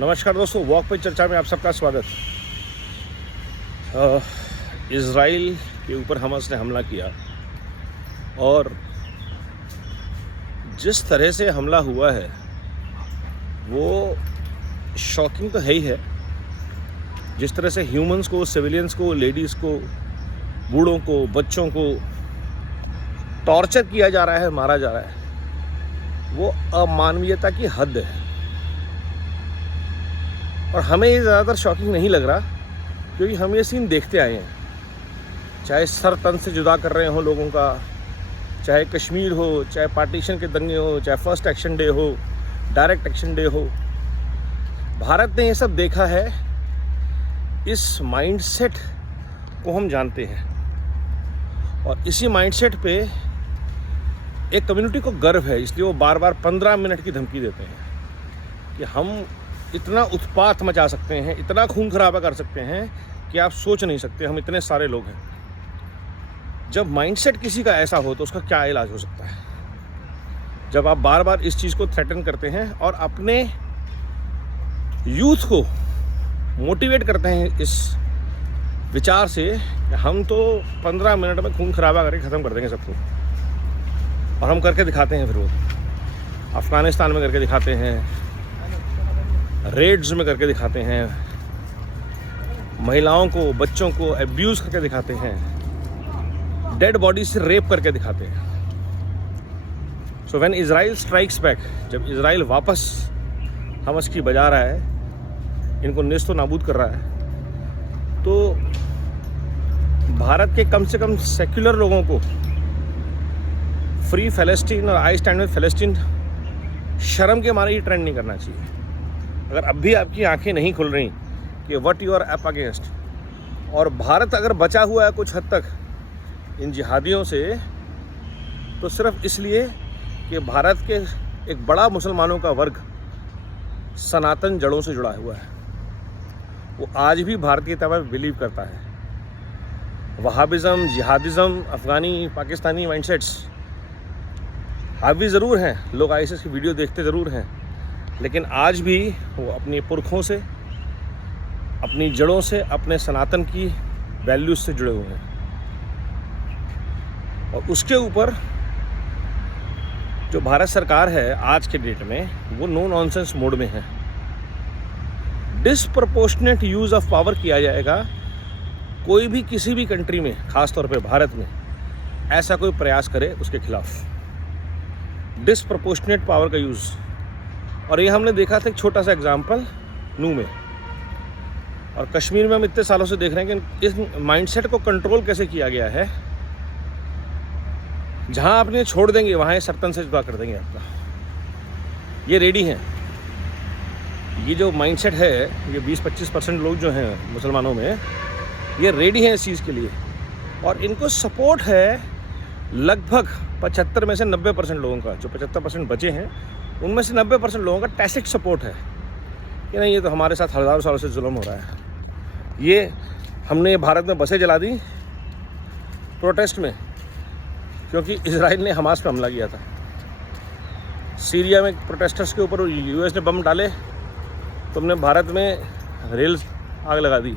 नमस्कार दोस्तों, वॉक पे चर्चा में आप सबका स्वागत। इज़राइल के ऊपर हमास ने हमला किया और जिस तरह से हमला हुआ है वो शॉकिंग तो है ही है। जिस तरह से ह्यूमंस को, सिविलियंस को, लेडीज़ को, बूढ़ों को, बच्चों को टॉर्चर किया जा रहा है, मारा जा रहा है, वो अमानवीयता की हद है। और हमें ये ज़्यादातर शॉकिंग नहीं लग रहा क्योंकि हम ये सीन देखते आए हैं। चाहे सर तन से जुदा कर रहे हो लोगों का, चाहे कश्मीर हो, चाहे पार्टीशन के दंगे हो, चाहे फर्स्ट एक्शन डे हो, डायरेक्ट एक्शन डे हो, भारत ने ये सब देखा है। इस माइंडसेट को हम जानते हैं और इसी माइंडसेट पे एक कम्युनिटी को गर्व है, इसलिए वो बार बार 15 मिनट की धमकी देते हैं कि हम इतना उत्पात मचा सकते हैं, इतना खून खराबा कर सकते हैं कि आप सोच नहीं सकते, हम इतने सारे लोग हैं। जब माइंडसेट किसी का ऐसा हो तो उसका क्या इलाज हो सकता है? जब आप बार बार इस चीज़ को थ्रेटन करते हैं और अपने यूथ को मोटिवेट करते हैं इस विचार से कि हम तो 15 मिनट में खून खराबा करके ख़त्म कर देंगे सबको, और हम करके दिखाते हैं। फिर वो अफ़गानिस्तान में करके दिखाते हैं, रेड्स में करके दिखाते हैं, महिलाओं को, बच्चों को एब्यूज़ करके दिखाते हैं, डेड बॉडी से रेप करके दिखाते हैं। So when Israel strikes back, जब इज़राइल वापस हमस की बजा रहा है, इनको नेस्तो नाबूद कर रहा है, तो भारत के कम से कम सेक्युलर लोगों को फ्री फ़लस्तीन और आई स्टैंड विद फ़लस्तीन शर्म के मारे ये ट्रेंड नहीं करना चाहिए। अगर अब भी आपकी आंखें नहीं खुल रही कि what you are up against, और भारत अगर बचा हुआ है कुछ हद तक इन जिहादियों से, तो सिर्फ इसलिए कि भारत के एक बड़ा मुसलमानों का वर्ग सनातन जड़ों से जुड़ा हुआ है। वो आज भी भारतीयता में बिलीव करता है। वहाबिज़म, जिहादिज़म, अफ़गानी, पाकिस्तानी माइंडसेट्स हावी ज़रूर हैं, लोग आईएसआईएस की वीडियो देखते ज़रूर हैं, लेकिन आज भी वो अपनी पुरखों से, अपनी जड़ों से, अपने सनातन की वैल्यूज़ से जुड़े हुए हैं। और उसके ऊपर जो भारत सरकार है आज के डेट में, वो नो नॉनसेंस मोड में है। डिसप्रपोर्शनेट यूज़ ऑफ पावर किया जाएगा। कोई भी किसी भी कंट्री में, ख़ास तौर पे भारत में, ऐसा कोई प्रयास करे उसके खिलाफ डिसप्रपोर्शनेट पावर का यूज़। और ये हमने देखा था एक छोटा सा एग्जाम्पल नू में, और कश्मीर में हम इतने सालों से देख रहे हैं कि इस माइंडसेट को कंट्रोल कैसे किया गया है। जहाँ आप इन्हें छोड़ देंगे वहाँ ये सरतन से जुदा कर देंगे आपका। ये रेडी हैं। ये जो माइंडसेट है, ये 20-25% लोग जो हैं मुसलमानों में, ये रेडी हैं इस चीज़ के लिए, और इनको सपोर्ट है लगभग 75 में से 90% लोगों का। जो 75% बचे हैं उनमें से 90% लोगों का टैसिट सपोर्ट है कि नहीं, ये तो हमारे साथ हज़ारों सालों से जुल्म हो रहा है। ये हमने भारत में बसें जला दी प्रोटेस्ट में क्योंकि इज़राइल ने हमास पर हमला किया था। सीरिया में प्रोटेस्टर्स के ऊपर यूएस ने बम डाले, तुमने भारत में रेल आग लगा दी,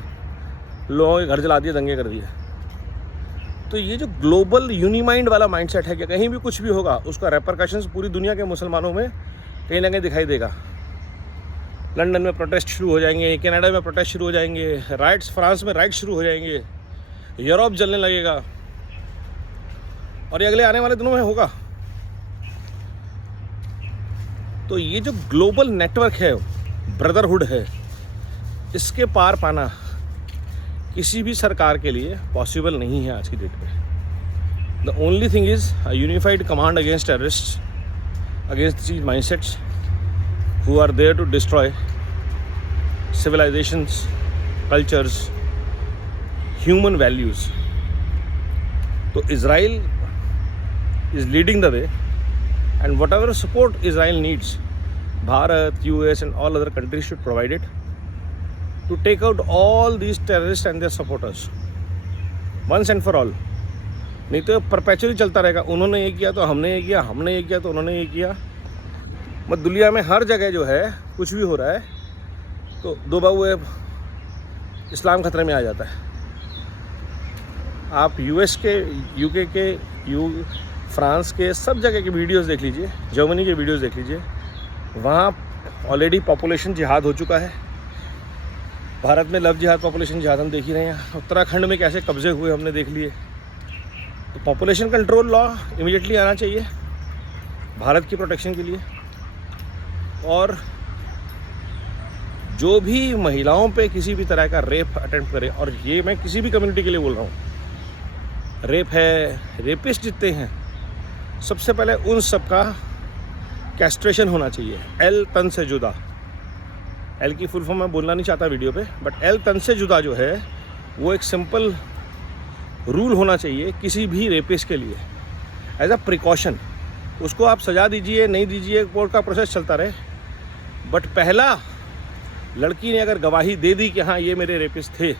लोगों के घर जला दिए, दंगे कर दिए। तो ये जो ग्लोबल यूनिमाइंड वाला माइंडसेट है कि कहीं भी कुछ भी होगा उसका रेपरकशंस पूरी दुनिया के मुसलमानों में कहीं ना कहीं दिखाई देगा। लंदन में प्रोटेस्ट शुरू हो जाएंगे, कनाडा में प्रोटेस्ट शुरू हो जाएंगे, राइट्स, फ्रांस में राइट्स शुरू हो जाएंगे, यूरोप जलने लगेगा, और ये अगले आने वाले दिनों में होगा। तो ये जो ग्लोबल नेटवर्क है, ब्रदरहुड है, इसके पार पाना किसी भी सरकार के लिए पॉसिबल नहीं है आज की डेट में। The only thing is a unified command against terrorists, against these mindsets who are there to destroy civilizations, cultures, human values. So Israel is leading the way, and whatever support Israel needs, Bharat, US and all other countries should provide it to take out all these terrorists and their supporters once and for all. नहीं तो perpetually चलता रहेगा, उन्होंने ये किया तो हमने ये किया, हमने ये किया तो उन्होंने ये किया। मत दुनिया में हर जगह जो है कुछ भी हो रहा है तो दो बाबू इस्लाम खतरे में आ जाता है। आप यूएस के, यूके के, फ्रांस के सब जगह के वीडियोस देख लीजिए, जर्मनी के वीडियोस देख लीजिए, वहाँ ऑलरेडी पॉपुलेशन जिहाद हो चुका है। भारत में लव जिहाद, पॉपुलेशन जिहाद हम देख ही रहे हैं। उत्तराखंड में कैसे कब्जे हुए हमने देख लिए। तो पॉपुलेशन कंट्रोल लॉ इमीडिएटली आना चाहिए भारत की प्रोटेक्शन के लिए। और जो भी महिलाओं पे किसी भी तरह का रेप अटेम्प्ट करे, और ये मैं किसी भी कम्युनिटी के लिए बोल रहा हूँ, रेप है, रेपिस्ट जितने हैं, सबसे पहले उन सब का कैस्ट्रेशन होना चाहिए। एल तन से जुदा, एल की फुल फॉर्म मैं बोलना नहीं चाहता वीडियो पे, बट एल तन से जुदा जो है वो एक सिंपल रूल होना चाहिए किसी भी रेपिस्ट के लिए, एज अ प्रिकॉशन। उसको आप सज़ा दीजिए, नहीं दीजिए, कोर्ट का प्रोसेस चलता रहे, बट पहला लड़की ने अगर गवाही दे दी कि हाँ ये मेरे रेपिस्ट थे,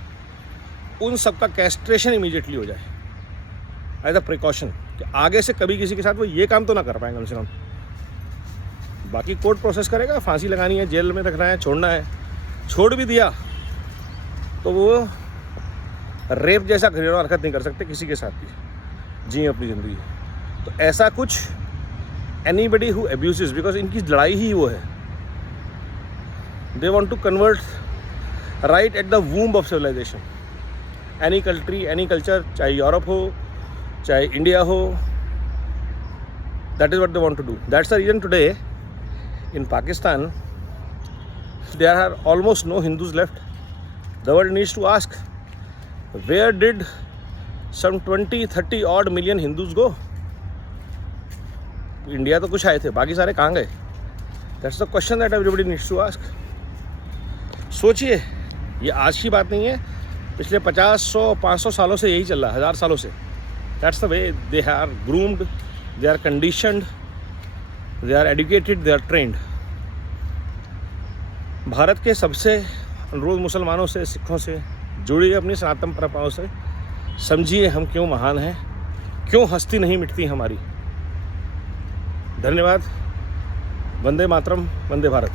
उन सब का कैस्ट्रेशन इमीडिएटली हो जाए एज अ प्रिकॉशन, कि आगे से कभी किसी के साथ वो ये काम तो ना कर पाएंगे कम से कम। बाकी कोर्ट प्रोसेस करेगा, फांसी लगानी है, जेल में रखना है, छोड़ना है, छोड़ भी दिया तो वो रेप जैसा घरेलू हरकत नहीं कर सकते किसी के साथ भी, जी अपनी ज़िंदगी। तो ऐसा कुछ एनीबडी हु अब्यूजेस, बिकॉज इनकी लड़ाई ही वो है, they want to convert right at the womb of civilisation. Any country, any culture, चाहे यूरोप हो चाहे इंडिया हो, that is what they want to do. That's the reason today in Pakistan there are almost no Hindus left. The world needs to ask, where did some 20-30 odd million Hindus go? India तो कुछ आए थे, बाकी सारे कहाँ गए? That's the question that everybody needs to ask. सोचिए, ये आज की बात नहीं है, पिछले 50, 100, 500 सालों से यही चल रहा है, 1000 सालों से। That's the way they are groomed, they are conditioned, they are educated, they are trained. Bharat के सबसे अनुरोध मुसलमानों से, सिखों से, जुड़ी अपनी सनातन परंपराओं से, समझिए हम क्यों महान हैं, क्यों हस्ती नहीं मिटती हमारी। धन्यवाद। वंदे मातरम, वंदे भारत।